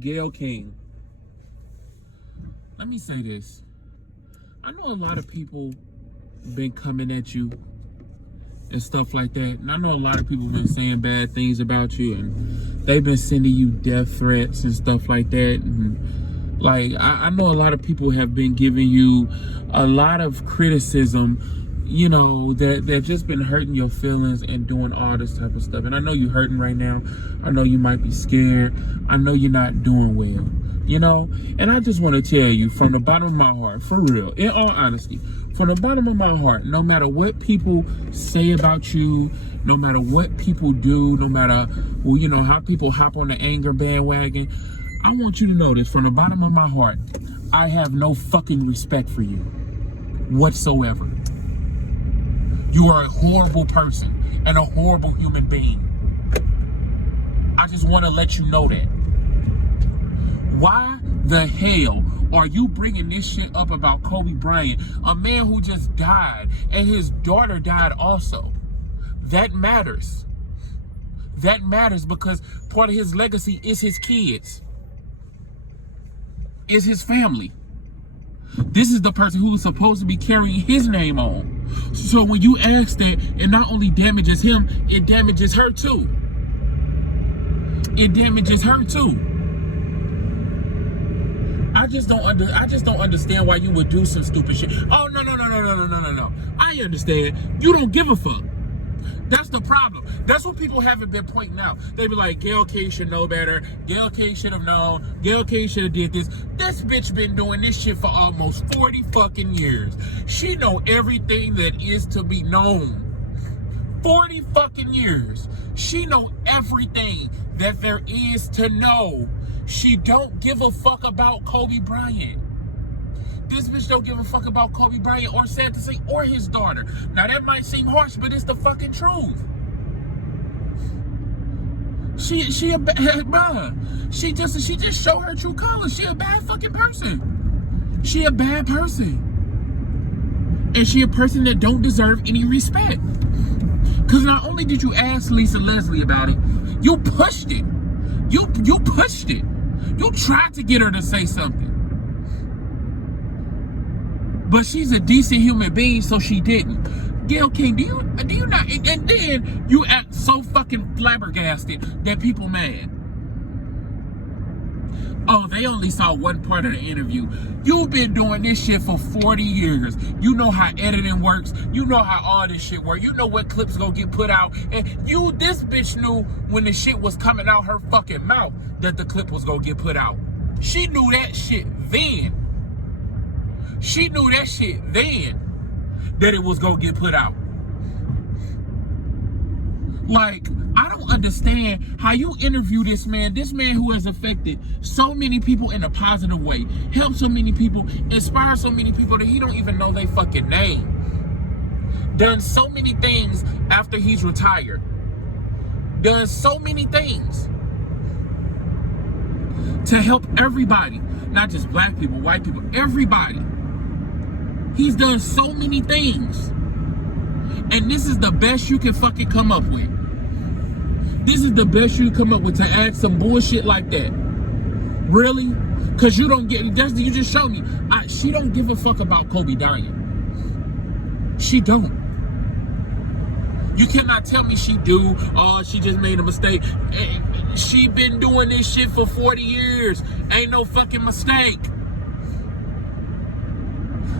Gayle King. Let me say this. I know a lot of people been coming at you and stuff like that. And I know a lot of people been saying bad things about you, and they've been sending you death threats and stuff like that. And like, I know a lot of people have been giving you a lot of criticism, you know, that just been hurting your feelings and doing all this type of stuff. And I know you're hurting right now. I know you might be scared. I know you're not doing well, you know. And I just want to tell you from the bottom of my heart, for real, in all honesty, from the bottom of my heart, no matter what people say about you, no matter what people do, no matter, well, you know, how people hop on the anger bandwagon, I want you to know this from the bottom of my heart. I have no fucking respect for you whatsoever. You are a horrible person and a horrible human being. I just want to let you know that. Why the hell are you bringing this shit up about Kobe Bryant, a man who just died, and his daughter died also? That matters. That matters because part of his legacy is his kids, is his family. This is the person who is supposed to be carrying his name on. So when you ask that, it not only damages him, it damages her too. It damages her too. I just don't understand why you would do some stupid shit. Oh, no. I understand. You don't give a fuck. That's the problem. That's what people haven't been pointing out. They be like, Gayle King should know better. Gayle King should have known. Gayle King should have did this. This bitch been doing this shit for almost 40 fucking years. She know everything that is to be known. 40 fucking years. She know everything that there is to know. She don't give a fuck about Kobe Bryant. This bitch don't give a fuck about Kobe Bryant or Sanderson or his daughter. Now that might seem harsh, but it's the fucking truth. She a bad bruh. She just show her true colors. She a bad fucking person. She a bad person. And she a person that don't deserve any respect. Cause not only did you ask Lisa Leslie about it, you pushed it. You pushed it. You tried to get her to say something. But she's a decent human being, so she didn't. Gayle King, do you not? And then you act so fucking flabbergasted that people mad. Oh, they only saw one part of the interview. You've been doing this shit for 40 years. You know how editing works. You know how all this shit works. You know what clips gonna get put out. And this bitch knew when the shit was coming out her fucking mouth that the clip was gonna get put out. She knew that shit then. She knew that shit then that it was gonna get put out. Like, I don't understand how you interview this man who has affected so many people in a positive way, helped so many people, inspired so many people that he don't even know their fucking name. Done so many things after he's retired. Done so many things to help everybody, not just black people, white people, everybody. He's done so many things. And this is the best you can fucking come up with. This is the best you come up with to add some bullshit like that. Really? Cause you don't get, you just showed me. She don't give a fuck about Kobe dying. She don't. You cannot tell me she do. Oh, she just made a mistake. She been doing this shit for 40 years. Ain't no fucking mistake.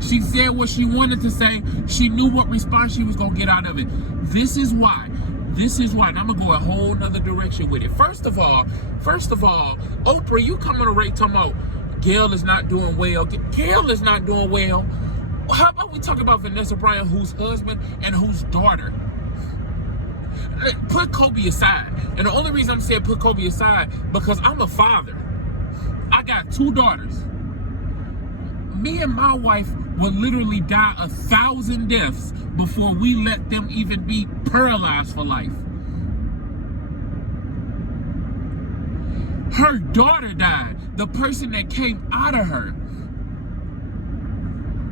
She said what she wanted to say. She knew what response she was gonna get out of it. This is why, and I'm gonna go a whole nother direction with it. First of all, Oprah, you coming to rate talking about Gayle is not doing well. Gayle is not doing well. How about we talk about Vanessa Bryant, whose husband and whose daughter? Put Kobe aside. And the only reason I'm saying put Kobe aside, because I'm a father. I got 2 daughters. Me and my wife will literally die 1,000 deaths before we let them even be paralyzed for life. Her daughter died. The person that came out of her.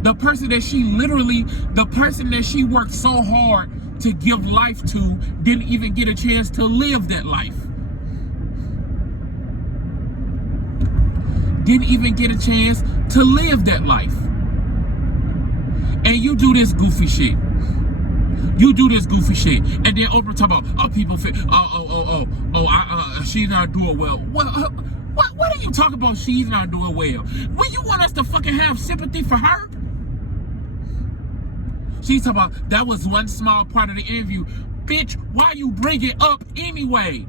The person that she worked so hard to give life to didn't even get a chance to live that life. didn't even get a chance to live that life. And you do this goofy shit. You do this goofy shit. And then Oprah talk about, people feel, she's not doing well. What are you talking about she's not doing well? When you want us to fucking have sympathy for her? She's talking about, that was one small part of the interview. Bitch, why you bring it up anyway?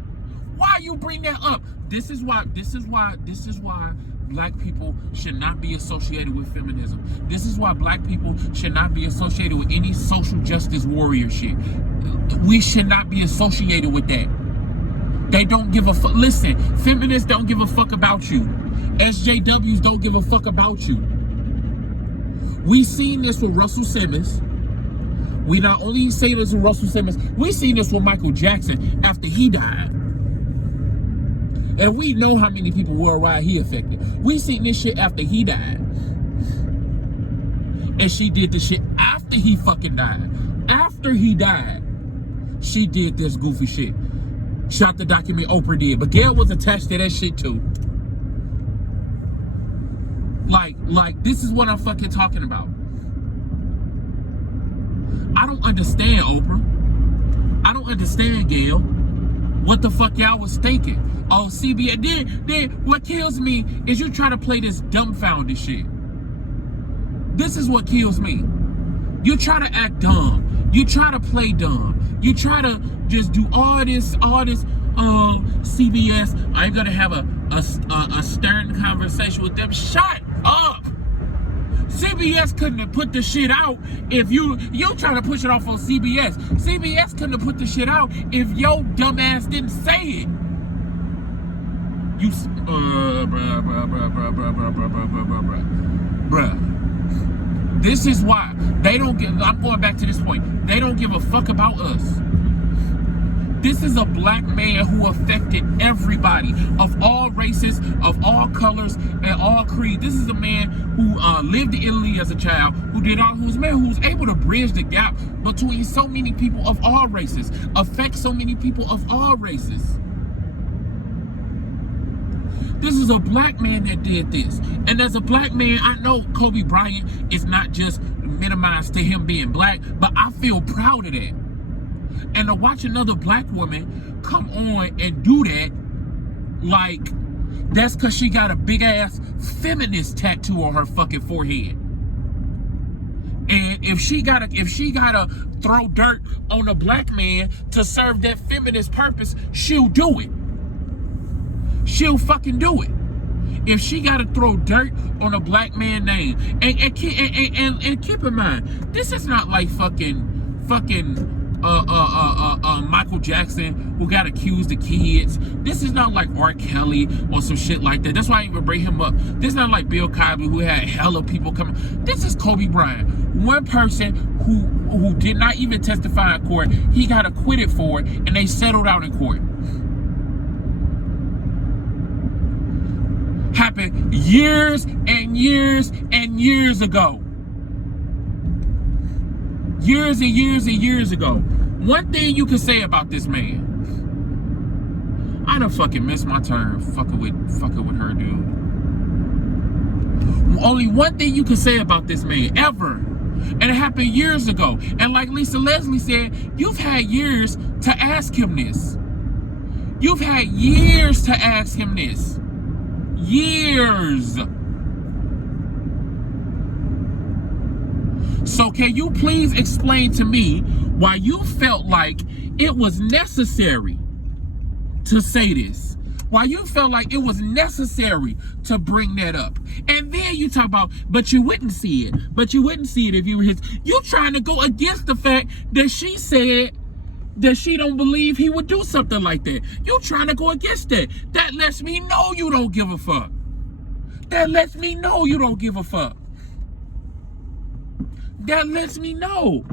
Why you bring that up? This is why black people should not be associated with feminism. This is why black people should not be associated with any social justice warrior shit. We should not be associated with that. They don't give a fuck. Listen, feminists don't give a fuck about you. SJWs don't give a fuck about you. We seen this with Russell Simmons. We not only say this with Russell Simmons, we seen this with Michael Jackson after he died. And we know how many people worldwide he affected. We seen this shit after he died. And she did this shit after he fucking died. After he died, she did this goofy shit. Shot the document Oprah did. But Gayle was attached to that shit too. Like this is what I'm fucking talking about. I don't understand, Oprah. I don't understand, Gayle. What the fuck y'all was thinking? Oh, CBS. Then what kills me is you try to play this dumbfounded shit. This is what kills me. You try to act dumb. You try to play dumb. You try to just do all this, CBS, I'm gonna have a stern conversation with them. Shut up! CBS couldn't have put the shit out if you trying to push it off on CBS. CBS couldn't have put the shit out if your dumb ass didn't say it. You, bruh. This is why they don't give. I'm going back to this point. They don't give a fuck about us. This is a black man who affected everybody of all races, of all colors, and all creed. This is a man who lived in Italy as a child, who was a man who was able to bridge the gap between so many people of all races, affect so many people of all races. This is a black man that did this. And as a black man, I know Kobe Bryant is not just minimized to him being black, but I feel proud of that. And to watch another black woman come on and do that, like, that's because she got a big ass feminist tattoo on her fucking forehead. And if she gotta throw dirt on a black man to serve that feminist purpose, she'll do it. She'll fucking do it. If she gotta throw dirt on a black man's name, and keep in mind, this is not like fucking Michael Jackson who got accused of kids. This is not like R. Kelly or some shit like that. That's why I even bring him up. This is not like Bill Cosby who had hella people coming. This is Kobe Bryant. One person who did not even testify in court. He got acquitted for it and they settled out in court. Happened years and years and years ago. Years and years and years ago. One thing you can say about this man, I done fucking missed my turn fucking with her, dude. Only one thing you can say about this man, ever. And it happened years ago. And like Lisa Leslie said, you've had years to ask him this. You've had years to ask him this. Years. So can you please explain to me why you felt like it was necessary to say this? Why you felt like it was necessary to bring that up? And then you talk about, but you wouldn't see it. But you wouldn't see it if you were his. You trying to go against the fact that she said that she don't believe he would do something like that. You trying to go against that. That lets me know you don't give a fuck. That lets me know you don't give a fuck. That lets me know.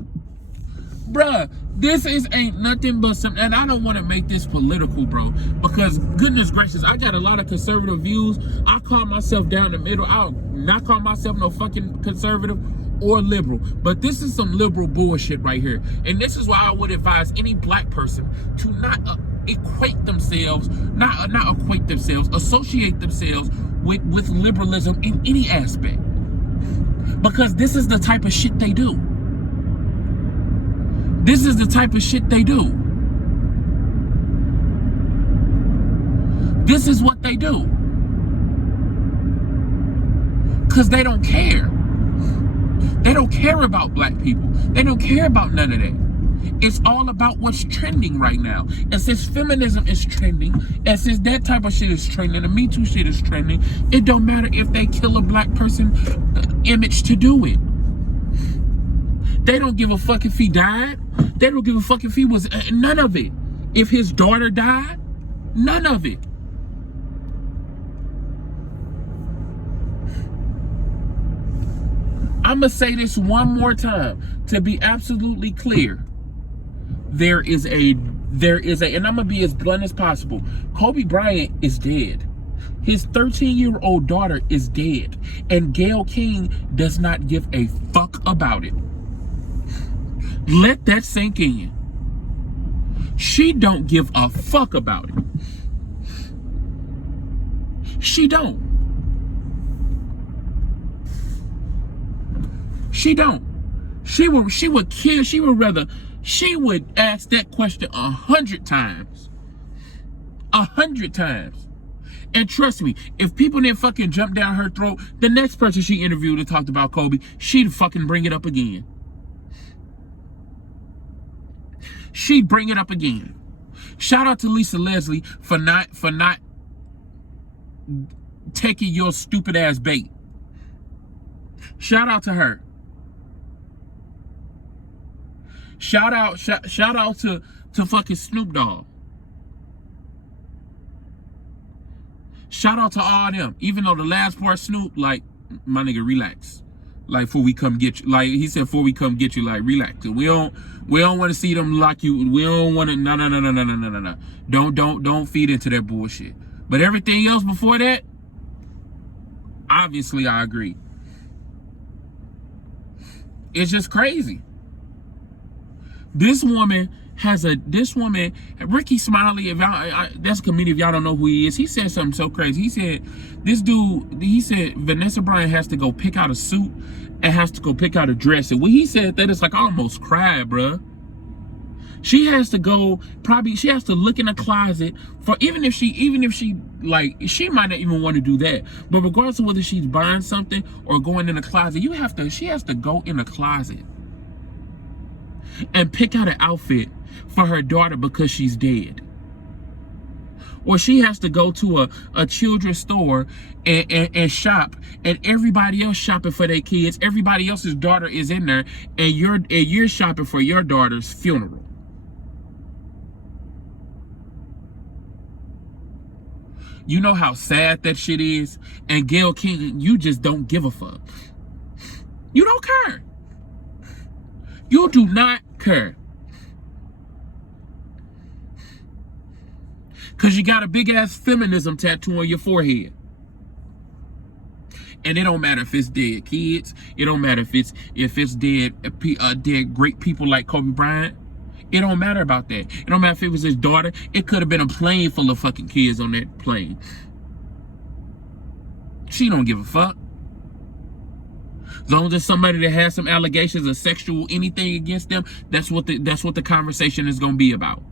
Bruh, this ain't nothing but something, and I don't want to make this political, bro, because goodness gracious, I got a lot of conservative views. I call myself down the middle. I'll not call myself no fucking conservative or liberal, but this is some liberal bullshit right here. And this is why I would advise any black person to not associate themselves with liberalism in any aspect. Because this is the type of shit they do. This is the type of shit they do. This is what they do. Because they don't care. They don't care about black people. They don't care about none of that. It's all about what's trending right now. And since feminism is trending, and since that type of shit is trending, the Me Too shit is trending, it don't matter if they kill a black person image to do it. They don't give a fuck if he died. They don't give a fuck if he was, none of it. If his daughter died, none of it. I'm gonna say this one more time to be absolutely clear. There is a, and I'm gonna be as blunt as possible. Kobe Bryant is dead. His 13-year-old daughter is dead, and Gayle King does not give a fuck about it. Let that sink in. She don't give a fuck about it. She don't. She don't. She would kill. She would ask that question 100 times. 100 times. And trust me, if people didn't fucking jump down her throat, the next person she interviewed and talked about Kobe, she'd fucking bring it up again. She'd bring it up again. Shout out to Lisa Leslie for not taking your stupid ass bait. Shout out to her. Shout out to fucking Snoop Dogg. Shout out to all them. Even though the last part, Snoop, like, my nigga, relax. Like, before we come get you. Like, he said, before we come get you, like, relax. We don't want to see them lock you. We don't want to, no. Don't feed into that bullshit. But everything else before that, obviously I agree. It's just crazy. This woman, Ricky Smiley, that's a comedian, if y'all don't know who he is, he said something so crazy. He said, Vanessa Bryant has to go pick out a suit and has to go pick out a dress. And when he said that, it's like I almost cried, bruh. She has to go, she has to look in the closet for, even if she, like, she might not even want to do that. But regardless of whether she's buying something or going in the closet, she has to go in the closet and pick out an outfit for her daughter because she's dead. Or she has to go to a children's store and shop, and everybody else shopping for their kids. Everybody else's daughter is in there, and you're shopping for your daughter's funeral. You know how sad that shit is? And Gayle King, you just don't give a fuck. You don't care. You do not care. Because you got a big ass feminism tattoo on your forehead. And it don't matter if it's dead kids. It don't matter if it's dead great people like Kobe Bryant. It don't matter about that. It don't matter if it was his daughter. It could have been a plane full of fucking kids on that plane. She don't give a fuck. As long as there's somebody that has some allegations of sexual anything against them, that's what the conversation is gonna be about.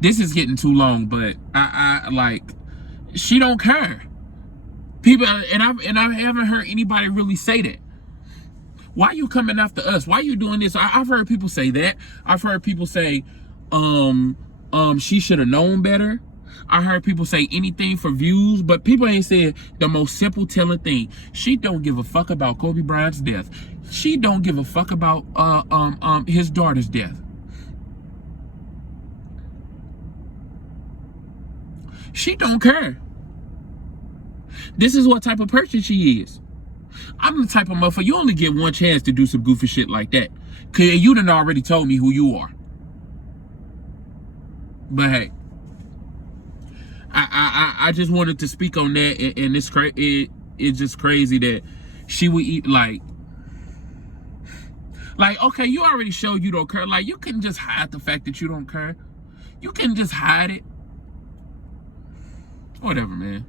This is getting too long, but I like, she don't care. People, and I haven't heard anybody really say that. Why are you coming after us? Why are you doing this? I've heard people say that. I've heard people say, she should have known better. I heard people say anything for views, but people ain't said the most simple telling thing. She don't give a fuck about Kobe Bryant's death. She don't give a fuck about his daughter's death. She don't care. This is what type of person she is. I'm the type of motherfucker, you only get one chance to do some goofy shit like that. Cause you done already told me who you are. But hey, I just wanted to speak on that, and it's just crazy that she would eat like, okay, you already showed you don't care. Like, you couldn't just hide the fact that you don't care. You couldn't just hide it. Whatever, man.